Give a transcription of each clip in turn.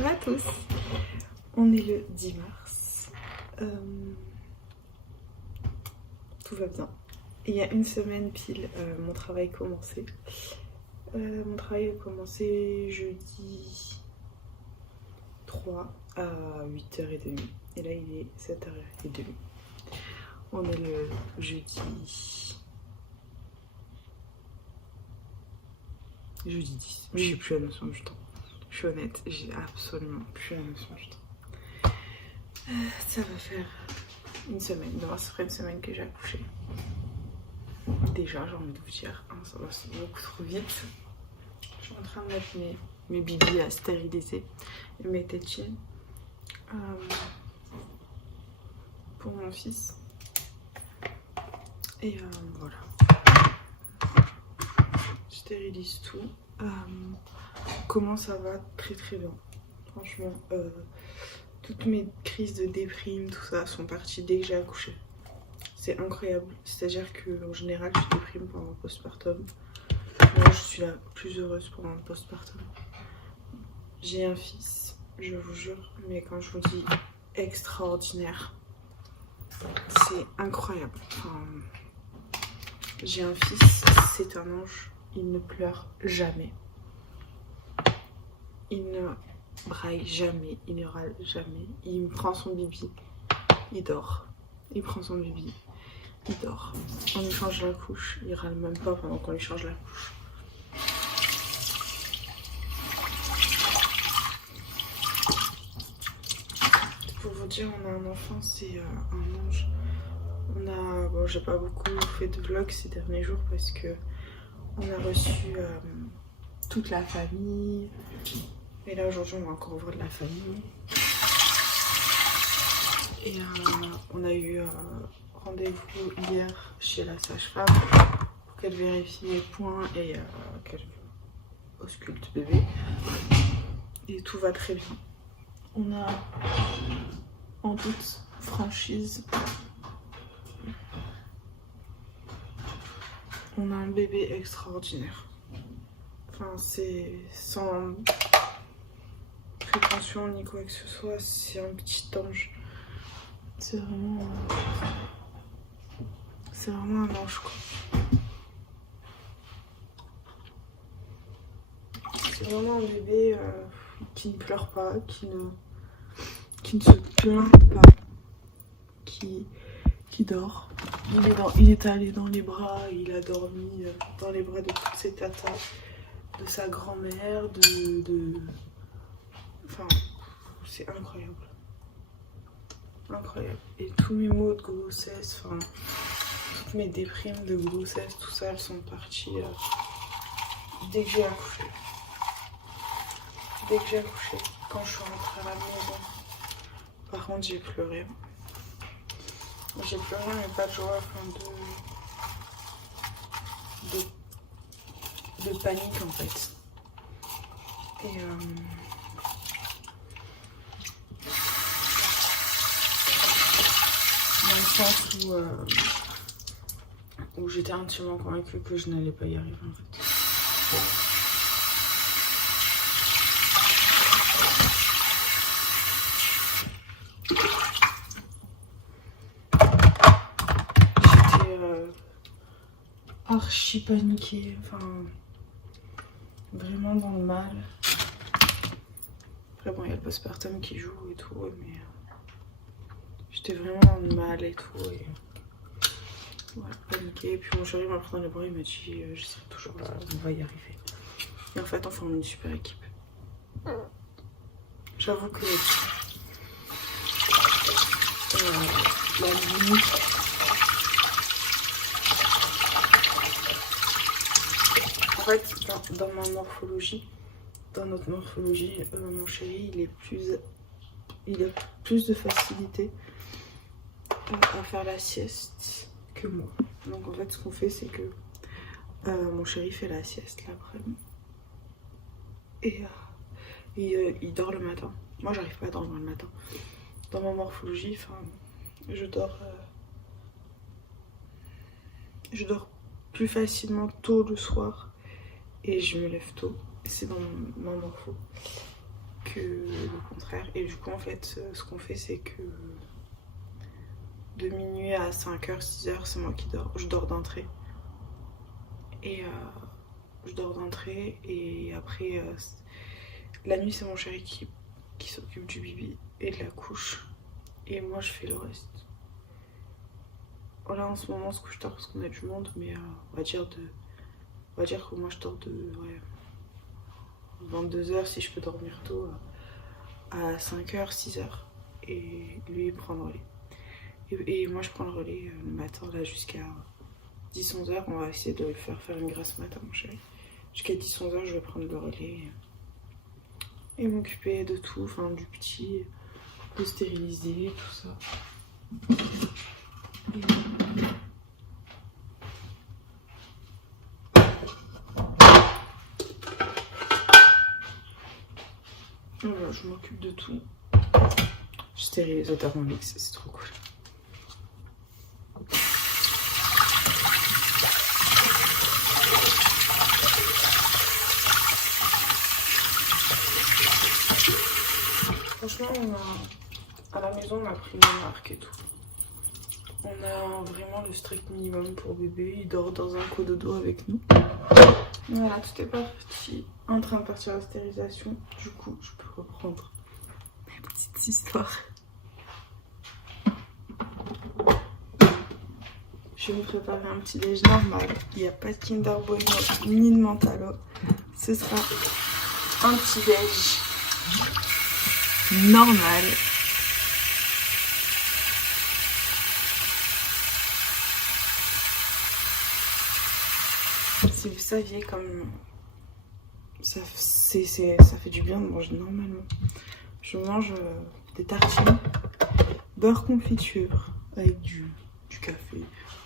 Bonjour à tous. On est le 10 mars. Tout va bien. Il y a une semaine pile, mon travail commençait. Mon travail a commencé jeudi 3 à 8h30. Et là, il est 7h30. On est le jeudi 10. Mais j'ai plus la notion du temps. Je suis honnête, j'ai absolument plus la notion du temps. Ça va faire une semaine. Demain, ça ferait une semaine que j'ai accouché. Déjà, j'ai envie de vous dire, hein, ça va beaucoup trop vite. Je suis en train de mettre mes bibis à stériliser et mes tétines pour mon fils. Et voilà. Je stérilise tout. Comment ça va? Très très bien. Franchement, toutes mes crises de déprime, tout ça, sont parties dès que j'ai accouché. C'est incroyable. C'est-à-dire qu'en général, je déprime pendant le postpartum. Moi, je suis la plus heureuse pendant le postpartum. J'ai un fils, je vous jure, mais quand je vous dis extraordinaire, c'est incroyable. Enfin, j'ai un fils, c'est un ange. Il ne pleure jamais. Il ne braille jamais, il ne râle jamais. Il prend son bibi, il dort. Il prend son bibi, il dort. On lui change la couche, il râle même pas pendant qu'on lui change la couche. Pour vous dire, on a un enfant, c'est un ange. Bon, j'ai pas beaucoup fait de vlogs ces derniers jours parce que on a reçu toute la famille. Et là aujourd'hui on va encore ouvrir de la famille. Et on a eu rendez-vous hier chez la sage-femme pour qu'elle vérifie les points et qu'elle ausculte bébé. Et tout va très bien. On a en toute franchise, on a un bébé extraordinaire. Enfin, c'est sans prétention ni quoi que ce soit, c'est un petit ange. C'est vraiment un ange, quoi. C'est vraiment un bébé qui ne pleure pas, qui ne se plaint pas, qui dort. Il est allé dans les bras, il a dormi dans les bras de toutes ses tatas, de sa grand-mère, Enfin, c'est incroyable. Incroyable. Et tous mes maux de grossesse, enfin, toutes mes déprimes de grossesse, tout ça, elles sont parties dès que j'ai accouché. Dès que j'ai accouché, quand je suis rentrée à la maison. Par contre, j'ai pleuré. J'ai pleuré, mais pas de joie, enfin de panique en fait. Et dans le sens où j'étais intimement convaincue que je n'allais pas y arriver en fait. J'étais archi paniquée, enfin vraiment dans le mal. Après bon, il y a le postpartum qui joue et tout, mais j'étais vraiment dans le mal et tout, et voilà, paniquée. Et puis mon chéri m'a pris dans les bras, il m'a dit je serai toujours là, on va y arriver. Et en fait on forme une super équipe. J'avoue que la nuit, en fait dans ma morphologie, dans notre morphologie, mon chéri il a plus de facilité à faire la sieste que moi. Donc en fait ce qu'on fait c'est que mon chéri fait la sieste l'après-midi et il dort le matin. Moi j'arrive pas à dormir le matin. Dans ma morphologie, enfin je dors plus facilement tôt le soir et je me lève tôt. C'est dans ma morpho que le contraire. Et du coup en fait ce qu'on fait c'est que de minuit à 5h, 6h c'est moi qui dors. Je dors d'entrée. Et après la nuit c'est mon chéri qui s'occupe du bibi et de la couche. Et moi je fais le reste. Voilà, en ce moment on se couche tard parce qu'on a du monde, mais on va dire que moi je dors de 22h si je peux dormir tôt à 5h, 6h. Et lui il prend le relais. Et moi je prends le relais le matin là jusqu'à 10-11h. On va essayer de le faire une grasse mat à mon chéri. Jusqu'à 10-11h je vais prendre le relais et m'occuper de tout, enfin du petit, de stériliser, tout ça. Et voilà, je m'occupe de tout. Je stérilise au Thermomix, c'est trop cool. Franchement, à la maison, on a pris une marque et tout. On a vraiment le strict minimum pour bébé. Il dort dans un cododo avec nous. Voilà, tout est parti. En train de partir à la stérilisation. Du coup, je peux reprendre mes petites histoires. Je vais me préparer un petit déj normal. Il n'y a pas de Kinder Bueno ni de Mentalo. Ce sera un petit déj normal. Si vous saviez comme ça fait du bien de manger normalement. Je mange des tartines, beurre confiture avec du café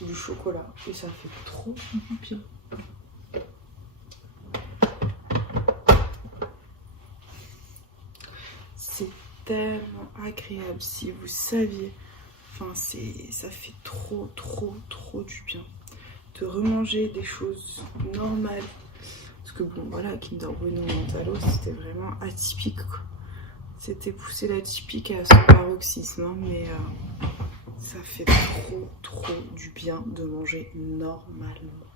ou du chocolat et ça fait trop du bien. C'est tellement agréable si vous saviez. Enfin, ça fait trop du bien de remanger des choses normales. Parce que bon, voilà, Kinder Bueno Mentalo, c'était vraiment atypique, quoi. C'était pousser l'atypique à son paroxysme, hein, mais ça fait trop du bien de manger normalement.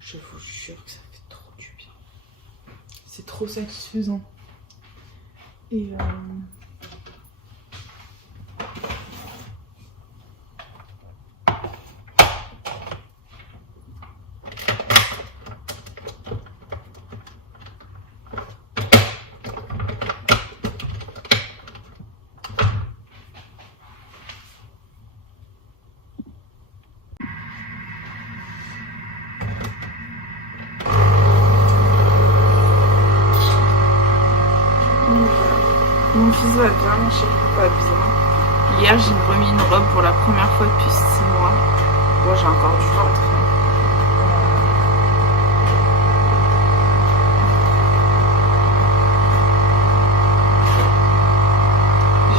Je vous jure que ça fait trop du bien. C'est trop satisfaisant. Et mon fils va bien, mon chéri va bien. Hier, j'ai remis une robe pour la première fois depuis 6 mois. Bon, j'ai encore du ventre.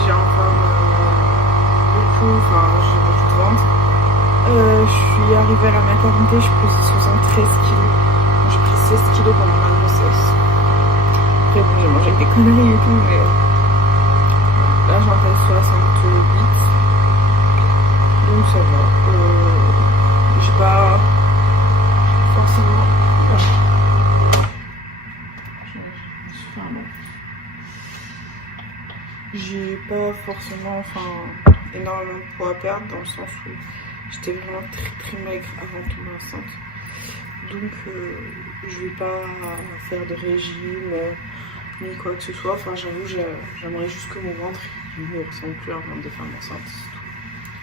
J'ai encore j'ai beaucoup de ventre. Je suis arrivée à la maternité, je pesais 73 kilos. J'ai pris 16 kilos pendant ma grossesse. Après, bon, j'ai mangé des conneries et tout, mais là j'en fais 68. Donc ça va. J'ai pas forcément. J'ai pas forcément énormément de poids à perdre dans le sens où j'étais vraiment très maigre avant de tomber enceinte. Donc je vais pas faire de régime ni quoi que ce soit. Enfin j'avoue, j'aimerais juste que mon ventre ne ressemble plus à un ventre de femme enceinte.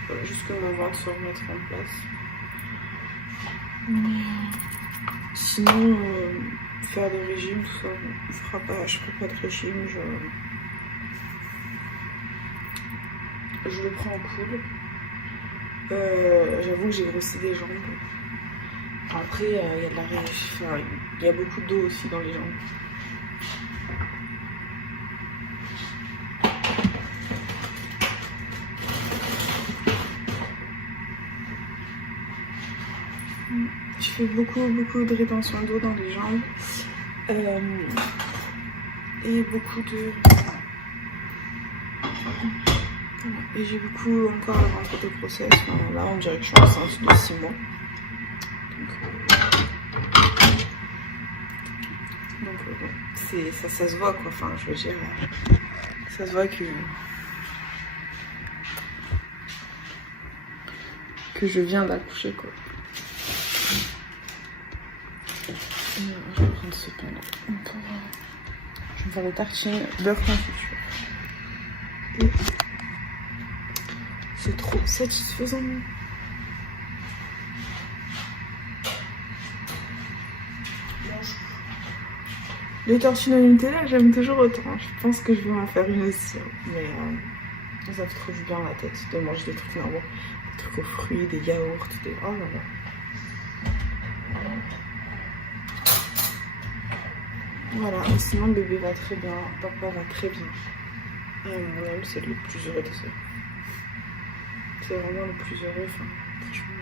Voilà, juste que mon ventre se remette en place. Sinon faire de régime, tout ça, je ferai pas de régime. Je le prends cool. J'avoue que j'ai grossi des jambes. Après, il y a beaucoup d'eau aussi dans les jambes. Je fais beaucoup de rétention d'eau dans les jambes. Et beaucoup de Voilà. Et j'ai beaucoup encore le ventre de grossesse. Enfin, là, on dirait que je suis enceinte de 6 mois. Donc bon, ça se voit quoi. Enfin, je veux dire, ça se voit que je viens d'accoucher quoi. Je vais prendre ce pain là. Je vais faire des tartines beurre confiture. Et c'est trop satisfaisant. Les tartines au Nutella, j'aime toujours autant. Je pense que je vais m'en faire une aussi. Mais ça fait trop du bien à la tête de manger des trucs normaux. Des trucs aux fruits, des yaourts, des... Oh là là. Voilà, sinon le bébé va très bien, papa va très bien. Et mon âme, c'est le plus heureux des heures. C'est vraiment le plus heureux, enfin, franchement,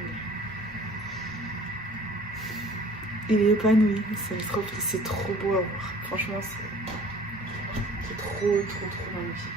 il est épanoui, c'est trop beau à voir. Franchement, c'est trop magnifique.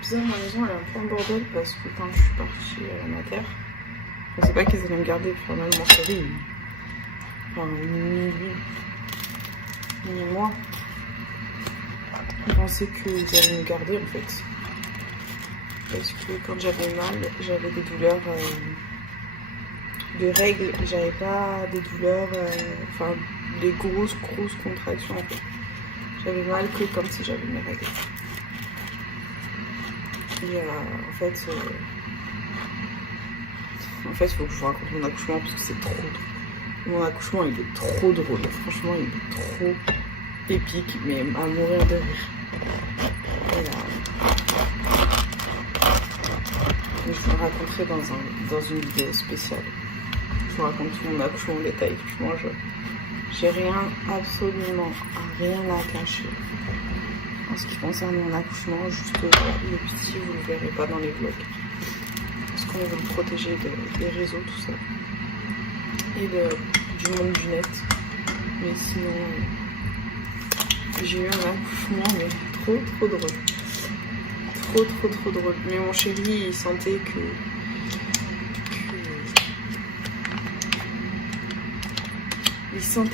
Bizarre, ma maison elle est un peu en bordel parce que quand je suis partie à la mater, je pensais pas qu'ils allaient me garder. Enfin, même mon chéri, enfin, ni lui, ni moi, je pensais qu'ils allaient me garder en fait. Parce que quand j'avais mal, j'avais des douleurs de règles, j'avais pas des douleurs, enfin des grosses contractions en fait. J'avais mal que comme si j'avais mes règles. Et en fait, il faut que je vous raconte mon accouchement parce que c'est trop drôle. Mon accouchement, il est trop drôle. Franchement, il est trop épique, mais à mourir de rire. Je vous le raconterai dans une vidéo spéciale. Je vous raconte tout mon accouchement en détail. Franchement, j'ai absolument rien à cacher. En ce qui concerne mon accouchement, juste le petit, vous ne le verrez pas dans les vlogs. Parce qu'on veut le protéger des réseaux, tout ça. Et du monde du net. Mais sinon, j'ai eu un accouchement mais trop drôle. Trop drôle. Mais mon chéri, il sentait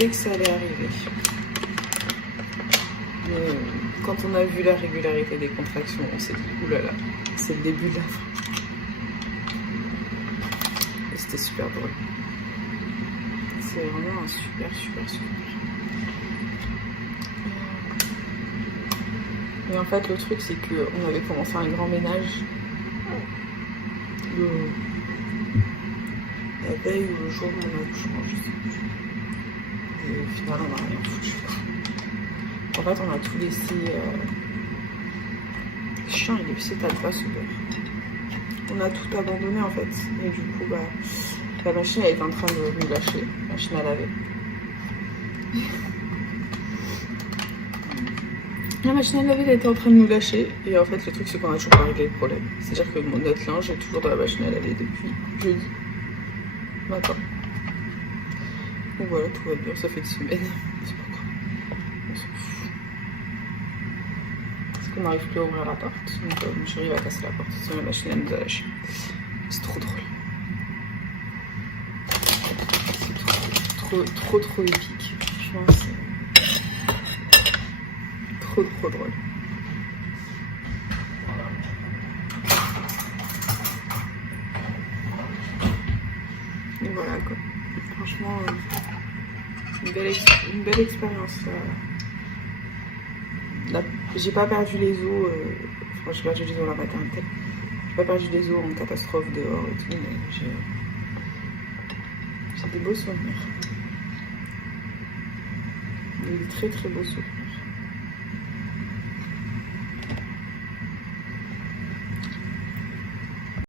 que ça allait arriver. Mais quand on a vu la régularité des contractions, on s'est dit oulala, c'est le début de la fin. Et c'était super drôle. C'est vraiment un super. Et en fait, le truc, c'est qu'on avait commencé un grand ménage la veille ou le jour de mon accouchement, je sais plus. Et au final, on n'a rien foutu. En fait, on a tout laissé. Chiant, il est s'étale pas ce beurre. On a tout abandonné en fait. Et du coup, la machine elle est en train de nous lâcher. La machine à laver. La machine à laver elle était en train de nous lâcher. Et en fait, le truc c'est qu'on a toujours pas réglé le problème. C'est-à-dire que notre linge est toujours dans la machine à laver depuis jeudi matin. Donc voilà, tout va bien. Ça fait 10 semaines. C'est pas grave. On s'en fout. On n'arrive plus à ouvrir la porte, donc mon chéri va casser la porte, sinon la machine elle nous a lâché. C'est trop drôle. C'est trop épique. Franchement, c'est trop drôle. Et voilà quoi. Franchement, une belle expérience. J'ai pas perdu les os, enfin j'ai perdu les os à la maternité. J'ai pas perdu les os en catastrophe dehors et tout, mais C'est des beaux souvenirs. Des très très beaux souvenirs.